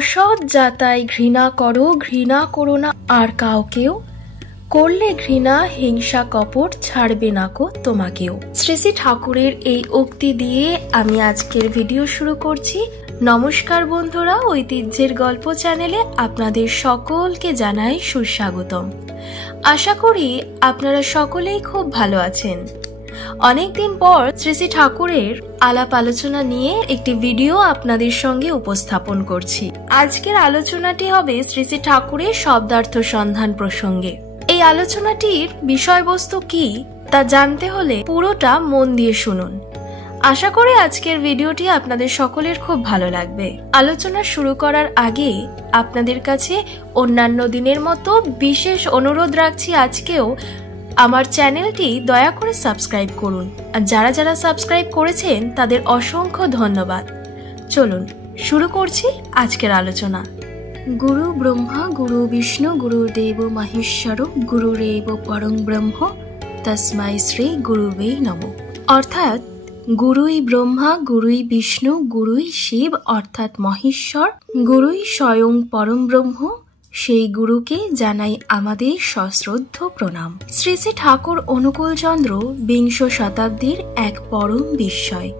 অসৎ যাতাই ঘৃণা করো, ঘৃণা করো না আর কাউকেও, করলে ঘৃণা হিংসা কপট ছাড়বে না কো তোমাকেও। শ্রী শ্রী ঠাকুরের এই উক্তি দিয়ে আমি আজকের ভিডিও শুরু করছি। নমস্কার বন্ধুরা, ঐতিহ্যের গল্প চ্যানেলে আপনাদের সকলকে জানাই সুস্বাগতম। আশা করি আপনারা সকলেই খুব ভালো আছেন। অনেকদিন পর শ্রী শ্রী ঠাকুরের আলাপ আলোচনা নিয়ে একটি ভিডিও আপনাদের সঙ্গে উপস্থাপন করছি। আজকের আলোচনাটি হবে শ্রী শ্রী ঠাকুরের শব্দার্থ সন্ধান প্রসঙ্গে। এই আলোচনাটির বিষয়বস্তু কি তা জানতে হলে পুরোটা মন দিয়ে শুনুন। আশা করি আজকের ভিডিওটি আপনাদের সকলের খুব ভালো লাগবে। আলোচনা শুরু করার আগে আপনাদের কাছে অন্যান্য দিনের মতো বিশেষ অনুরোধ রাখছি, আজকেও আমার চ্যানেলটি দয়া করে সাবস্ক্রাইব করুন। আর যারা যারা সাবস্ক্রাইব করেছেন তাদের অসংখ্য ধন্যবাদ। চলুন শুরু করছি আজকের আলোচনা। গুরু ব্রহ্মা গুরু বিষ্ণু গুরুদেব মহেশ্বর গুরুরেব পরং ব্রহ্ম তস্মাই শ্রী গুরুবে নমঃ। অর্থাৎ গুরুই ব্রহ্মা, গুরুই বিষ্ণু, গুরুই শিব অর্থাৎ মহেশ্বর, গুরুই স্বয়ং পরম ব্রহ্ম, সেই গুরুকে জানাই আমাদের সশ্রদ্ধ প্রণাম। শ্রী শ্রী ঠাকুর অনুকূলচন্দ্র বিংশ শতাব্দীর এক পরম বিস্ময়।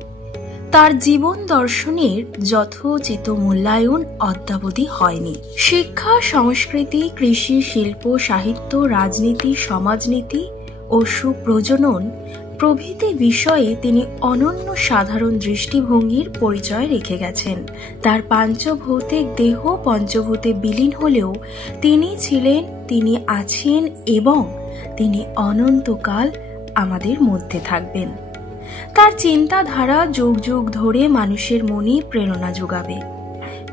তার জীবন দর্শনের যথোচিত মূল্যায়ন অদ্যাবধি হয়নি। শিক্ষা, সংস্কৃতি, কৃষি, শিল্প, সাহিত্য, রাজনীতি, সমাজনীতি ও সুপ্রজনন প্রভৃতি বিষয়ে তিনি অনন্য সাধারণ দৃষ্টিভঙ্গির পরিচয় রেখে গেছেন। তার পাঞ্চভৌতিক দেহ পঞ্চভূতে বিলীন হলেও তিনি ছিলেন, তিনি আছেন এবং তিনি অনন্তকাল আমাদের মধ্যে থাকবেন। তার চিন্তাধারা যুগ যুগ ধরে মানুষের মনে প্রেরণা যোগাবে।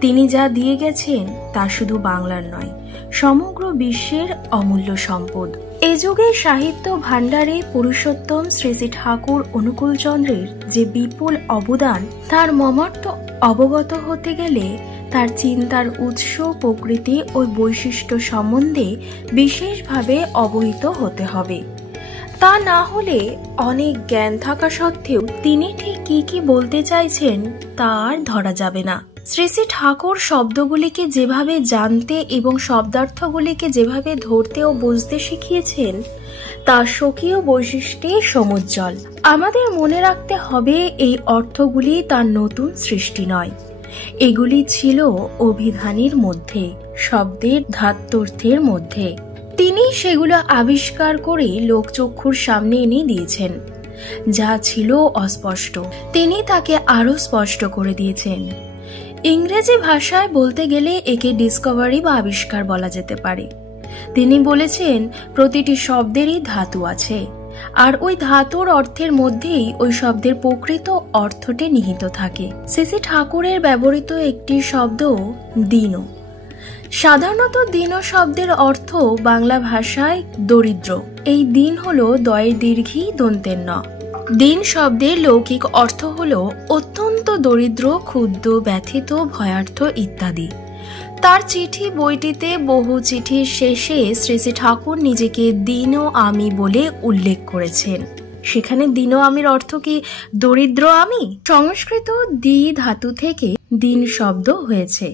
তিনি যা দিয়ে গেছেন তা শুধু বাংলার নয়, সমগ্র বিশ্বের অমূল্য সম্পদ। এ যুগে সাহিত্য ভাণ্ডারে পুরুষোত্তম শ্রী শ্রী ঠাকুর অনুকূলচন্দ্রের যে বিপুল অবদান, তার মর্মার্থ অবগত হতে গেলে তার চিন্তার উৎস, প্রকৃতি ও বৈশিষ্ট্য সম্বন্ধে বিশেষভাবে অবহিত হতে হবে। তা না হলে অনেক জ্ঞান থাকা সত্ত্বেও তিনি ঠিক কি কি বলতে চাইছেন তা আর ধরা যাবে না। শ্রী শ্রী ঠাকুর শব্দগুলিকে যেভাবে জানতে এবং শব্দার্থগুলিকে যেভাবে ধরতে ও বুঝতে শিখিয়েছেন তা স্বকীয় বৈশিষ্ট্যে সমুজ্জ্বল। আমাদের মনে রাখতে হবে এই অর্থগুলি তার নতুন সৃষ্টি নয়, এগুলি ছিল অভিধানের মধ্যে, শব্দের ধাত্বর্থের মধ্যে। তিনি সেগুলো আবিষ্কার করে লোকচক্ষুর সামনে এনে দিয়েছেন। যা ছিল অস্পষ্ট তিনি তাকে আরো স্পষ্ট করে দিয়েছেন। ইংরেজি ভাষায় বলতে গেলে একে ডিসকভারি বা আবিষ্কার বলা যেতে পারে। তিনি বলেছেন প্রতিটি শব্দেরই ধাতু আছে, আর ওই ধাতুর অর্থের মধ্যেই ওই শব্দের প্রকৃত অর্থটি নিহিত থাকে। শ্রী শ্রী ঠাকুরের ব্যবহৃত একটি শব্দ দীন। সাধারণত দীন শব্দের অর্থ বাংলা ভাষায় দরিদ্র। এই দীন হলো দয়ের দীর্ঘী দন্তের ন। দীন শব্দের লৌকিক অর্থ হলো অত্যন্ত দরিদ্র, ক্ষুদ্র, ব্যথিত, ভয়ার্থ ইত্যাদি। তার চিঠি বইটিতে বহু চিঠির শেষে শ্রী শ্রী ঠাকুর নিজেকে দীন আমি বলে উল্লেখ করেছেন। সেখানে দীন আমির অর্থ কি দরিদ্র আমি? সংস্কৃত দ্বি ধাতু থেকে দীন শব্দ হয়েছে।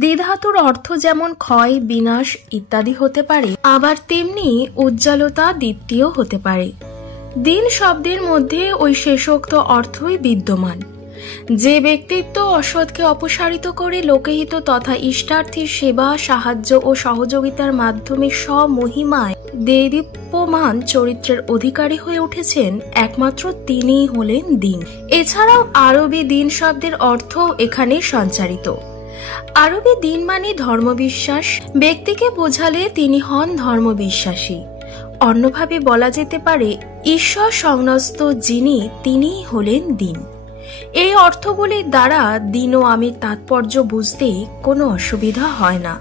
দ্বি ধাতুর অর্থ যেমন ক্ষয়, বিনাশ ইত্যাদি হতে পারে, আবার তেমনি উজ্জ্বলতা, দীপ্তিও হতে পারে। দীন শব্দের মধ্যে ওই শেষোক্ত অর্থই বিদ্যমান। যে ব্যক্তিত্ব অসৎকে অপসারিত করে লোকহিত তথা ইষ্টার্থীর সেবা, সাহায্য ও সহযোগিতার মাধ্যমে স্বমহিমায় দেদীপ্যমান চরিত্রের অধিকারী হয়ে উঠেছেন, একমাত্র তিনিই হলেন দীন। এছাড়াও আরবি দীন শব্দের অর্থ এখানে সঞ্চারিত। আরবি দীন মানে ধর্মবিশ্বাস। ব্যক্তিকে বোঝালে তিনি হন ধর্মবিশ্বাসী। অন্যভাবে বলা যেতে পারে ঈশ্বর সংন্যস্ত যিনি, তিনিই হলেন দীন। এই অর্থগুলির দ্বারা দীন ও আমির তাৎপর্য বুঝতে কোনো অসুবিধা হয় না।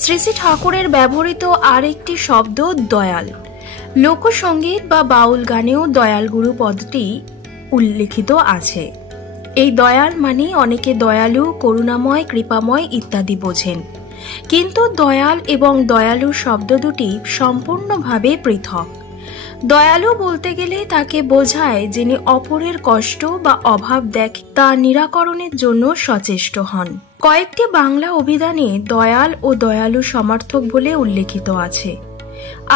শ্রী শ্রী ঠাকুরের ব্যবহৃত আর একটি শব্দ দয়াল। লোকসঙ্গীত বা বাউল গানেও দয়াল গুরু পদটি উল্লেখিত আছে। এই দয়াল মানে অনেকে দয়ালু, করুণাময়, কৃপাময় ইত্যাদি বোঝেন, কিন্তু দয়াল এবং দয়ালু শব্দ দুটি সম্পূর্ণভাবে পৃথক। দয়ালু বলতে গেলে তাকে বোঝায় যিনি অপরের কষ্ট বা অভাব দেখে তা নিরাকরণের জন্য সচেষ্ট হন। কয়েকটি বাংলা অভিধানে দয়াল ও দয়ালু সমার্থক বলে উল্লেখিত আছে।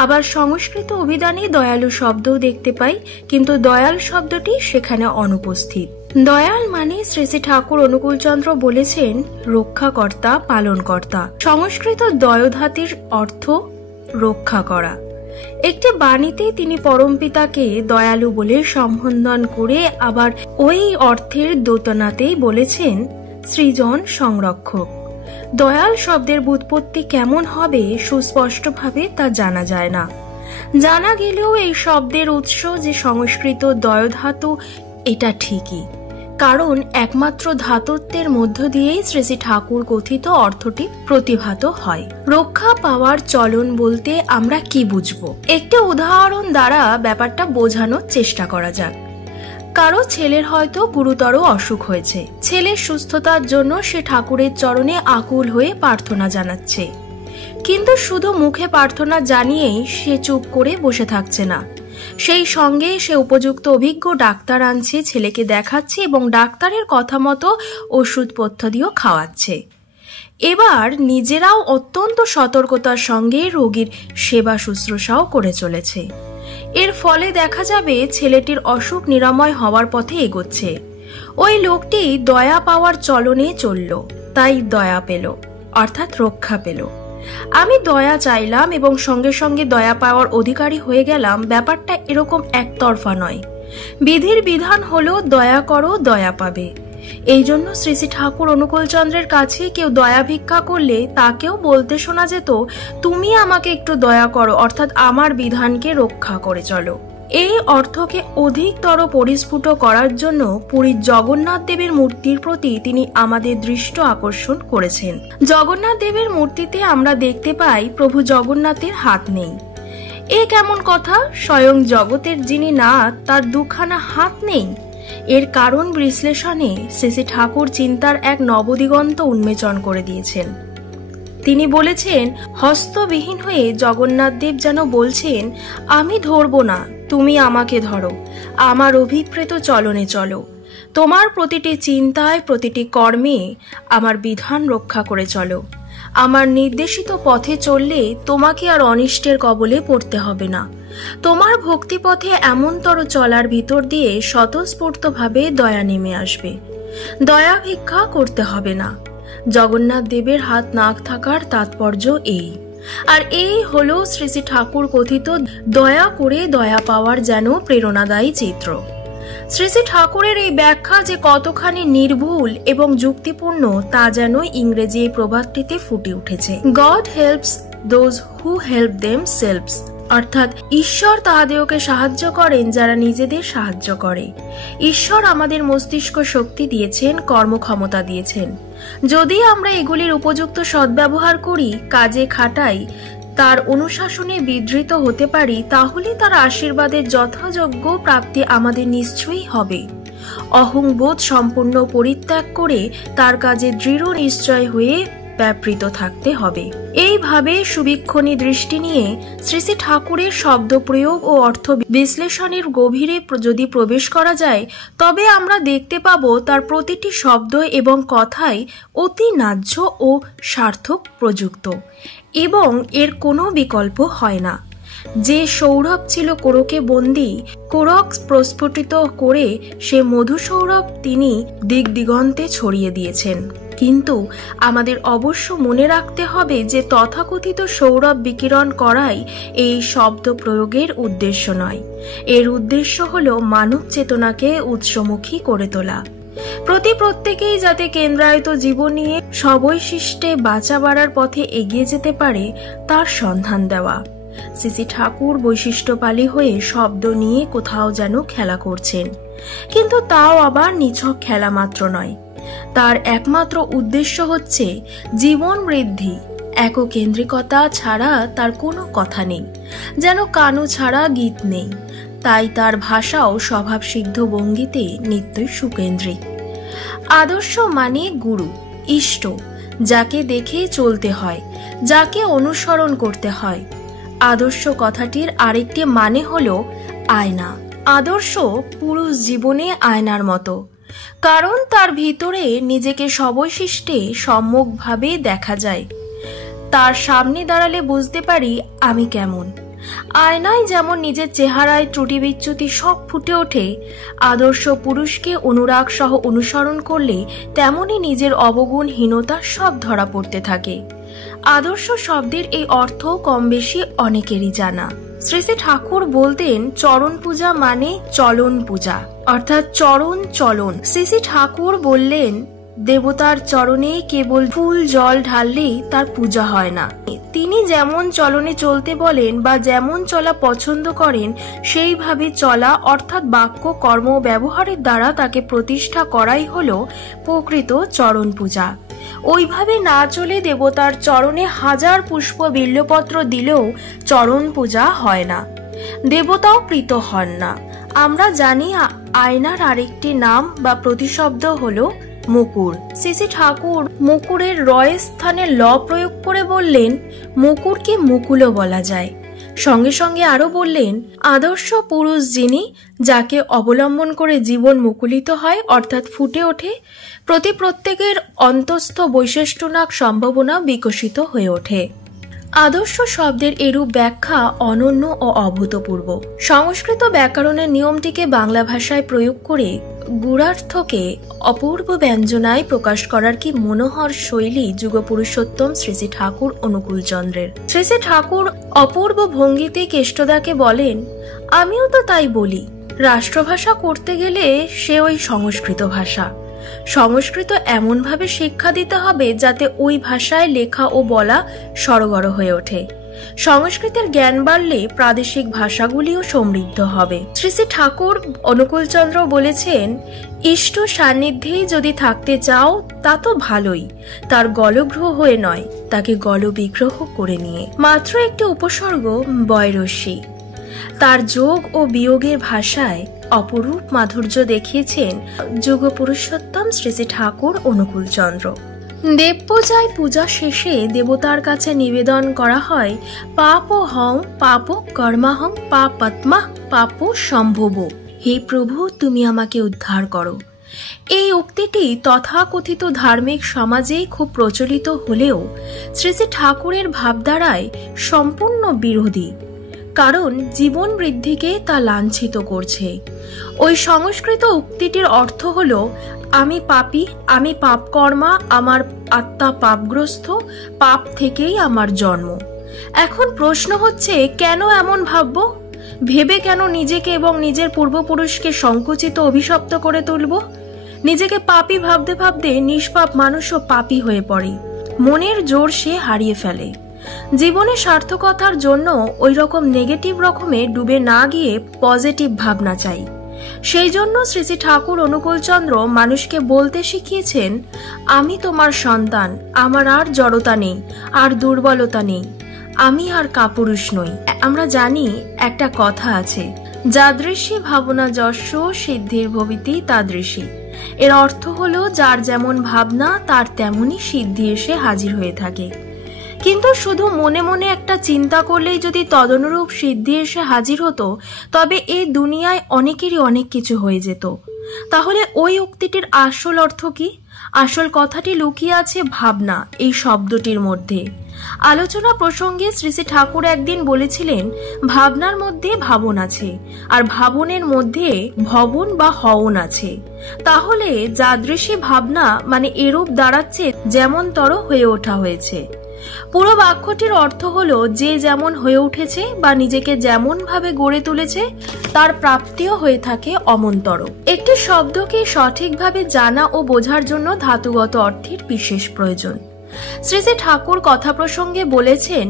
আবার সংস্কৃত অভিধানে দয়ালু শব্দও দেখতে পাই, কিন্তু দয়াল শব্দটি সেখানে অনুপস্থিত। দয়াল মানে শ্রী শ্রী ঠাকুর অনুকূলচন্দ্র বলেছেন রক্ষাকর্তা, পালনকর্তা। সংস্কৃত দয়োধাতির অর্থ রক্ষা করা। একটি বাণীতে তিনি পরমপিতাকে দয়ালু বলে সম্বোধন করে আবার ওই অর্থের দোতনাতেই বলেছেন সৃজন সংরক্ষক। দয়াল শব্দের ব্যুৎপত্তি কেমন হবে সুস্পষ্টভাবে তা জানা যায় না। জানা গেলেও এই শব্দের উৎস যে সংস্কৃত দয়োধাতু এটা ঠিকই, কারণ একমাত্র ধাতত্বের মধ্য দিয়েই শ্রী শ্রী ঠাকুর কথিত অর্থটি প্রতিভাত হয়। রক্ষা পাওয়ার চলন বলতে আমরা কি বুঝবো? একটি উদাহরণ দ্বারা ব্যাপারটা বোঝানোর চেষ্টা করা যাক। কারো ছেলের হয়তো গুরুতর অসুখ হয়েছে, ছেলের সুস্থতার জন্য সে ঠাকুরের চরণে আকুল হয়ে প্রার্থনা জানাচ্ছে, কিন্তু শুধু মুখে প্রার্থনা জানিয়েই সে চুপ করে বসে থাকছে না। সেই সঙ্গে সে উপযুক্ত অভিজ্ঞ ডাক্তার আনছে, ছেলেকে দেখাচ্ছে এবং ডাক্তারের কথা মতো ওষুধপথ্য দিয়েও খাওয়াচ্ছে। এবার নিজেরাও অত্যন্ত সতর্কতার সঙ্গে রোগীর সেবা শুশ্রূষাও করে চলেছে। এর ফলে দেখা যাবে ছেলেটির অসুখ নিরাময় হওয়ার পথে এগোচ্ছে। ওই লোকটি দয়া পাওয়ার চলনে চলল, তাই দয়া পেল, অর্থাৎ রক্ষা পেল। আমি দয়া চাইলাম এবং সঙ্গে সঙ্গে দয়া পাওয়ার অধিকারী হয়ে গেলাম, ব্যাপারটা এরকম একতরফা নয়। বিধির বিধান হলো দয়া করো, দয়া পাবে। এই জন্য শ্রী শ্রী ঠাকুর অনুকূলচন্দ্রের কাছে কেউ দয়া ভিক্ষা করলে তাকেও বলতে শোনা যেত, তুমি আমাকে একটু দয়া করো, অর্থাৎ আমার বিধানকে রক্ষা করে চলো। এই অর্থকে অধিকতর পরিস্ফুট করার জন্য পুরীর জগন্নাথ দেবের মূর্তির প্রতি তিনি আমাদের দৃষ্টি আকর্ষণ করেছেন। জগন্নাথ দেবের মূর্তিতে আমরা দেখতে পাই প্রভু জগন্নাথের হাত নেই। এ কেমন কথা? স্বয়ং জগতের যিনি নাথ তার দুখানা হাত নেই। এর কারণ বিশ্লেষণে শ্রী শ্রী ঠাকুর চিন্তার এক নবদিগন্ত উন্মেচন করে দিয়েছেন। তিনি বলেছেন, হস্তবিহীন হয়ে জগন্নাথ দেব যেন বলছেন, আমি ধরব না, তুমি আমাকে ধরো, আমার অভিপ্রেত চলনে চলো, তোমার প্রতিটি চিন্তায় প্রতিটি কর্মে আমার বিধান রক্ষা করে চলো। আমার নির্দেশিত পথে চললে তোমাকে আর অনিষ্টের কবলে পড়তে হবে না। তোমার ভক্তিপথে এমনতর চলার ভিতর দিয়ে স্বতঃস্ফূর্তভাবে দয়া নেমে আসবে, দয়া ভিক্ষা করতে হবে না। জগন্নাথ দেবের হাত নাক থাকার তাৎপর্য এই। আর এই হলো শ্রী শ্রী ঠাকুর কথিত দয়া করে দয়া পাওয়ার যেন প্রেরণাদায়ী চিত্র। শ্রী শ্রী ঠাকুরের এই ব্যাখ্যা যে কতখানি নির্ভুল এবং যুক্তিপূর্ণ তা যেন ইংরেজি এই প্রবাদটিতে ফুটে উঠেছে। God helps those who help themselves, অর্থাৎ ঈশ্বর তাহাদেরকে সাহায্য করেন যারা নিজেদের সাহায্য করে। ঈশ্বর আমাদের মস্তিষ্ক শক্তি দিয়েছেন, কর্মক্ষমতা দিয়েছেন। যদি আমরা এগুলির উপযুক্ত সদ্ব্যবহার করি, কাজে খাটাই, তার অনুশাসনে বিধৃত হতে পারি, তাহলে তার আশীর্বাদের যথাযোগ্য প্রাপ্তি আমাদের নিশ্চয়ই হবে। অহংবোধ সম্পূর্ণ পরিত্যাগ করে তার কাজে দৃঢ় নিশ্চয় হয়ে ব্যাপৃত থাকতে হবে। এইভাবে সুবিক্ষণী দৃষ্টি নিয়ে শ্রী শ্রী ঠাকুরের শব্দ প্রয়োগ ও অর্থ বিশ্লেষণের গভীরে যদি প্রবেশ করা যায়, তবে আমরা দেখতে পাব তার প্রতিটি শব্দ এবং কথাই অতি ন্যায্য ও সার্থক প্রযুক্ত, এবং এর কোনো বিকল্প হয় না। যে সৌরভ ছিল কোরকে বন্দী, কোরক প্রস্ফুটিত করে সে মধু সৌরভ তিনি দিক দিগন্তে ছড়িয়ে দিয়েছেন। কিন্তু আমাদের অবশ্য মনে রাখতে হবে যে তথাকথিত সৌরভ বিকিরণ করাই এই শব্দ প্রয়োগের উদ্দেশ্য নয়। এর উদ্দেশ্য হল মানব চেতনাকে উৎসমুখী করে তোলা, প্রত্যেকেই যাতে কেন্দ্রায়িত জীবন নিয়ে সবৈশিষ্ট্যে বাঁচা বাড়ার পথে এগিয়ে যেতে পারে তার সন্ধান দেওয়া। শ্রী শ্রী ঠাকুর বৈশিষ্ট্যপালী হয়ে শব্দ নিয়ে কোথাও যেন খেলা করছেন, কিন্তু তাও আবার নিছক খেলা মাত্র নয়। তার একমাত্র উদ্দেশ্য হচ্ছে জীবন বৃদ্ধি। এককেন্দ্রিকতা ছাড়া তার কোনো কথা নেই, যেন কানু ছাড়া গীত নেই। তাই তার ভাষাও স্বভাবসিদ্ধ ভঙ্গিতে নিত্যই সুকেন্দ্রিক। আদর্শ মানে গুরু, ইষ্ট, যাকে দেখে চলতে হয়, যাকে অনুসরণ করতে হয়। আদর্শ কথাটির আরেকটি মানে হলো আয়না। আদর্শ পুরুষ জীবনে আয়নার মতো, কারণ তার ভিতরে নিজেকে সবশিষ্টে সম্যকভাবে দেখা যায়। তার সামনে দাঁড়ালে বুঝতে পারি আমি কেমন। আয়নায় যেমন নিজের চেহারায় ত্রুটি বিচ্যুতি সব ফুটে ওঠে, আদর্শ পুরুষকে অনুরাগ সহ অনুসরণ করলে তেমনি নিজের অবগুণহীনতা সব ধরা পড়তে থাকে। আদর্শ শব্দের এই অর্থ কম বেশি অনেকেরই জানা। শ্রী শ্রী ঠাকুর বলতেন চরণ পূজা মানে চলন পূজা, অর্থাৎ চরণ চলন। শ্রী শ্রী ঠাকুর বললেন দেবতার চরণে কেবল ফুল জল ঢাললেই তার পূজা হয় না। তিনি যেমন চলনে চলতে বলেন বা যেমন চলা পছন্দ করেন সেইভাবে চলা, অর্থাৎ বাক্য কর্ম ব্যবহারের দ্বারা তাকে প্রতিষ্ঠা করাই হলো প্রকৃত চরণ পূজা। ওইভাবে না চলে দেবতার চরণে হাজার পুষ্প বিল্লপত্র দিলেও চরণ পূজা হয় না, দেবতাও প্রীত হন না। আমরা জানি আয়নার আরেকটি নাম বা প্রতিশব্দ হলো মুকুর। শ্রী শ্রী ঠাকুর মুকুরের রয়ের স্থানে ল প্রয়োগ করে বললেন মুকুরকে মুকুলও বলা যায়। সঙ্গে সঙ্গে আরো বললেন আদর্শ পুরুষ যিনি, যাকে অবলম্বন করে জীবন মুকুলিত হয়, অর্থাৎ ফুটে ওঠে, প্রত্যেকের অন্তস্থ বৈশিষ্ট্যনাক সম্ভাবনা বিকশিত হয়ে ওঠে। আদর্শ শব্দের এরূপ ব্যাখ্যা অনন্য ও অভূতপূর্ব। সংস্কৃত ব্যাকরণের নিয়মটিকে বাংলা ভাষায় প্রয়োগ করে গূঢ়ার্থকে অপূর্ব ব্যঞ্জনায় প্রকাশ করার কি মনোহর শৈলী যুগপুরুষোত্তম শ্রী শ্রী ঠাকুর অনুকূলচন্দ্রের। শ্রী শ্রী ঠাকুর অপূর্ব ভঙ্গিতে কেষ্টদাকে বলেন আমিও তো তাই বলি, রাষ্ট্রভাষা করতে গেলে সে ওই সংস্কৃত ভাষা। সংস্কৃত এমনভাবে শিক্ষা দিতে হবে যাতে ওই ভাষায় লেখা ও বলা সরগর হয়ে ওঠে। সংস্কৃতের জ্ঞান বাড়লে প্রাদেশিক ভাষাগুলিও সমৃদ্ধ হবে। শ্রী শ্রী ঠাকুর অনুকূলচন্দ্র বলেছেন ইষ্ট সান্নিধ্যেই যদি থাকতে চাও তা তো ভালোই, তার গলগ্রহ হয়ে নয়, তাকে গলবিগ্রহ করে নিয়ে। মাত্র একটি উপসর্গ বয়রস্যি, তার যোগ ও বিয়োগের ভাষায় অপরূপ মাধুর্য দেখিয়েছেন যুগপুরুষোত্তম শ্রী শ্রী ঠাকুর অনুকূলচন্দ্র। দেব পূজায় পূজা শেষে দেবতার কাছে নিবেদন করা হয় পাপহং পাপ কর্মাহং পাপত্মা পাপ সম্ভব, হে প্রভু তুমি আমাকে উদ্ধার করো। এই উক্তিটি তথাকথিত ধার্মিক সমাজে খুব প্রচলিত হলেও শ্রী শ্রী ঠাকুরের ভাবধারায় সম্পূর্ণ বিরোধী, কারণ জীবন বৃদ্ধিকে তা লাঞ্ছিত করছে। ওই সংস্কৃত উক্তিটির অর্থ হলো আমি পাপী, আমি পাপকর্মা, আমার আত্মা পাপগ্রস্ত, পাপ থেকেই আমার জন্ম। এখন প্রশ্ন হচ্ছে কেন এমন ভাবব? ভেবে কেন নিজেকে এবং নিজের পূর্বপুরুষকে সংকুচিত অভিশপ্ত করে তুলব? নিজেকে পাপী ভাবতে ভাবতে নিষ্পাপ মানুষও পাপী হয়ে পড়ে, মনের জোর সে হারিয়ে ফেলে। জীবনে সার্থকতার জন্য ওই রকম নেগেটিভ রকমে ডুবে না গিয়ে পজিটিভ ভাবনা চাই। সেই জন্য শ্রী শ্রী ঠাকুর অনুকূলচন্দ্র মানুষকে বলতে শিখিয়েছেন আমি তোমার সন্তান, আমার আর জড়তা নেই, আর দুর্বলতা নেই, আমি আর কাপুরুষ নই। আমরা জানি একটা কথা আছে যাদৃশী ভাবনা যস্য সিদ্ধির ভবিতি তাদৃশী। এর অর্থ হলো যার যেমন ভাবনা তার তেমনই সিদ্ধি এসে হাজির হয়ে থাকে। কিন্তু শুধু মনে মনে একটা চিন্তা করলেই যদি তদনুরূপ সিদ্ধি এসে হাজির হতো তবে এই দুনিয়ায় অনেকেরই অনেক কিছু হয়ে যেত। তাহলে ওই উক্তিটির আসল অর্থ কি? আসল কথাটি লুকিয়ে আছে ভাবনা এই শব্দটির মধ্যে। আলোচনা প্রসঙ্গে শ্রী শ্রী ঠাকুর একদিন বলেছিলেন ভাবনার মধ্যে ভাবন আছে, আর ভাবনের মধ্যে ভবন বা হওন আছে। তাহলে যাদৃশী ভাবনা মানে এরূপ দাঁড়াচ্ছে যেমনতর হয়ে ওঠা হয়েছে। পুরো বাক্যটির অর্থ হলো যে যেমন হয়ে উঠেছে বা নিজেকে যেমন ভাবে গড়ে তুলেছে তার প্রাপ্তিও হয়ে থাকে অমন্তর। একটি শব্দকে সঠিকভাবে জানা ও বোঝার জন্য ধাতুগত অর্থের বিশেষ প্রয়োজন। শ্রী শ্রী ঠাকুর কথা প্রসঙ্গে বলেছেন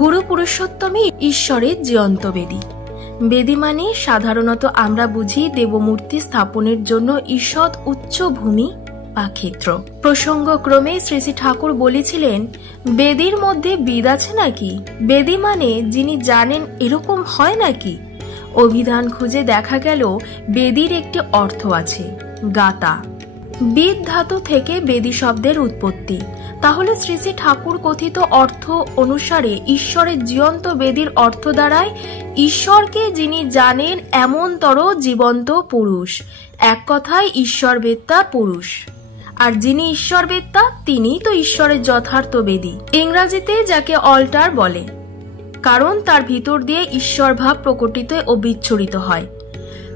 গুরু পুরুষোত্তমই ঈশ্বরের জীবন্ত বেদী। বেদী মানে সাধারণত আমরা বুঝি দেবমূর্তি স্থাপনের জন্য ঈষৎ উচ্চ ভূমি বা ক্ষেত্র। প্রসঙ্গক্রমে শ্রী শ্রী ঠাকুর বলেছিলেন বেদীর মধ্যে বিদ আছে নাকি? বেদী মানে যিনি জানেন এরকম হয় নাকি? অভিধান খুঁজে দেখা গেল বেদীর একটি অর্থ আছে গাতা। বিদ ধাতু থেকে বেদী শব্দের উৎপত্তি, তাহলে শ্রী শ্রী ঠাকুর কথিত অর্থ অনুসারে ঈশ্বরের জীবন্ত বেদীর অর্থ দ্বারায় ঈশ্বরকে যিনি জানেন এমনতর জীবন্ত পুরুষ, এক কথায় ঈশ্বরবেত্তা পুরুষ। আর যিনি ঈশ্বরবেত্তা তিনিই তো ঈশ্বরের যথার্থ বেদী। ইংরাজিতে যাকে অল্টার বলে, কারণ তার ভিতর দিয়ে ঈশ্বর ভাব প্রকটিত ও বিচ্ছুরিত হয়।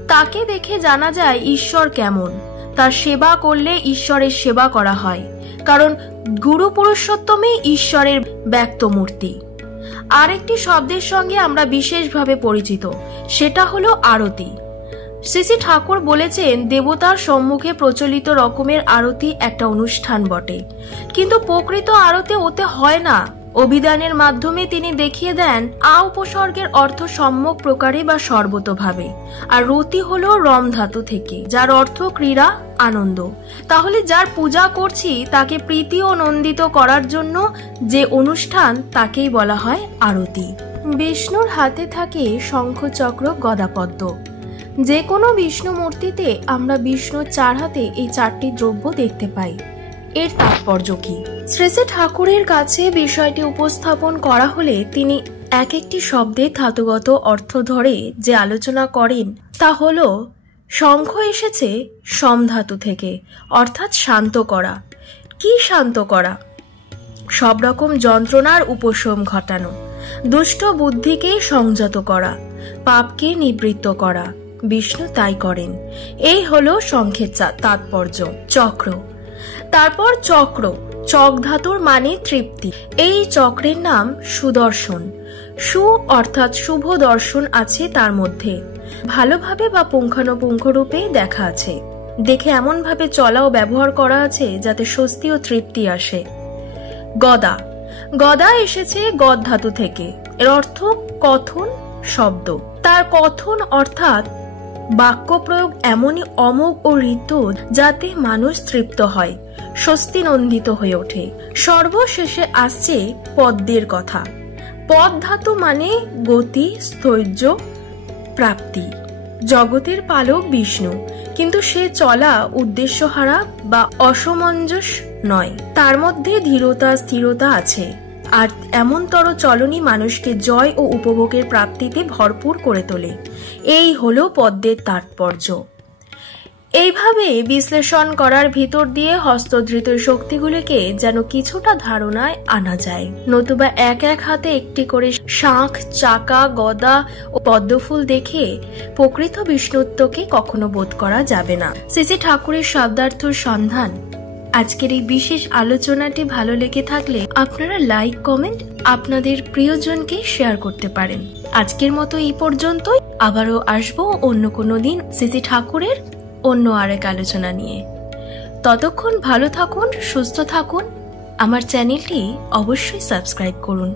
তাকে দেখে জানা যায় ঈশ্বর কেমন। তার সেবা করলে ঈশ্বরের সেবা করা হয়, কারণ গুরু পুরুষোত্তমই ঈশ্বরের ব্যক্ত মূর্তি। আরেকটি শব্দের সঙ্গে আমরা বিশেষভাবে পরিচিত, সেটা হলো আরতি। শ্রী শ্রী ঠাকুর বলেছেন দেবতার সম্মুখে প্রচলিত রকমের আরতি একটা অনুষ্ঠান বটে, কিন্তু প্রকৃত আরতি ওতে হয় না। অভিধানের মাধ্যমে তিনি দেখিয়ে দেন উপসর্গের অর্থ সম্যক প্রকারে বা সর্বতভাবে, আর রতি হলো রম ধাতু থেকে, যার অর্থ ক্রীড়া, আনন্দ। তাহলে যার পূজা করছি তাকে প্রীতি ও নন্দিত করার জন্য যে অনুষ্ঠান তাকেই বলা হয় আরতি। বিষ্ণুর হাতে থাকে শঙ্খ, চক্র, গদাপদ্ম। যে কোনো বিষ্ণু মূর্তিতে আমরা বিষ্ণুর চার হাতে এই চারটি দ্রব্য দেখতে পাই। এর তাৎপর্য কি? শ্রী শ্রী ঠাকুরের কাছে বিষয়টি উপস্থাপন করা হলে তিনি এক একটি শব্দে ধাতুগত অর্থ ধরে যে আলোচনা করেন তা হলো, শঙ্খ এসেছে সম ধাতু থেকে, অর্থাৎ শান্ত করা। কি শান্ত করা? সব রকম যন্ত্রণার উপশম ঘটানো, দুষ্ট বুদ্ধিকে সংযত করা, পাপকে নিবৃত্ত করা। বিষ্ণু তাই করেন। এই হলো শঙ্খের তাৎপর্য। চক্র, তারপর চক্র, চক ধাতুর মানে তৃপ্তি। এই চক্রের নাম সুদর্শন। সু অর্থাৎ শুভ দর্শন আছে তার মধ্যে, ভালোভাবে বা পুঙ্খানুপুঙ্খ রূপে দেখা আছে। দেখে এমন ভাবে চলা ও ব্যবহার করা আছে যাতে স্বস্তি ও তৃপ্তি আসে। গদা, গদা এসেছে গদ ধাতু থেকে। এর অর্থ কথন শব্দ। তার কথন অর্থাৎ বাক্য প্রয়োগ এমনই অমোঘ ও ঋতু যাতে মানুষ তৃপ্ত হয়, স্বস্তি নন্দিত হয়ে ওঠে। সর্বশেষে আসছে পদ্মের কথা। পদ ধাতু মানে গতি, স্থৈর্য, প্রাপ্তি। জগতের পালক বিষ্ণু, কিন্তু সে চলা উদ্দেশ্যহারা বা অসমঞ্জস নয়। তার মধ্যে ধীরতা, স্থিরতা আছে। আর এমনতর চলনই মানুষকে জয় ও উপভোগের প্রাপ্তিতে ভরপুর করে তোলে। এই হলো পদ্মের তাৎপর্য। এইভাবে বিশ্লেষণ করার ভিতর দিয়ে হস্তধৃত শক্তিগুলিকে যেন কিছুটা ধারণায় আনা যায়, নতুবা এক এক হাতে একটি করে শাঁখ, চাকা, গদা ও পদ্মফুল দেখে প্রকৃত বিষ্ণুত্বকে কখনো বোধ করা যাবে না। শ্রী শ্রী ঠাকুরের শব্দার্থ সন্ধান। আজকের এই বিশেষ আলোচনাটি ভালো লেগে থাকলে আপনারা লাইক, কমেন্ট, আপনাদের প্রিয়জনকে শেয়ার করতে পারেন। আজকের মতো এই পর্যন্তই। আবারও আসবো অন্য কোনো দিন শ্রী শ্রী ঠাকুরের অন্য আরেক আলোচনা নিয়ে। ততক্ষণ ভালো থাকুন, সুস্থ থাকুন। আমার চ্যানেলটি অবশ্যই সাবস্ক্রাইব করুন।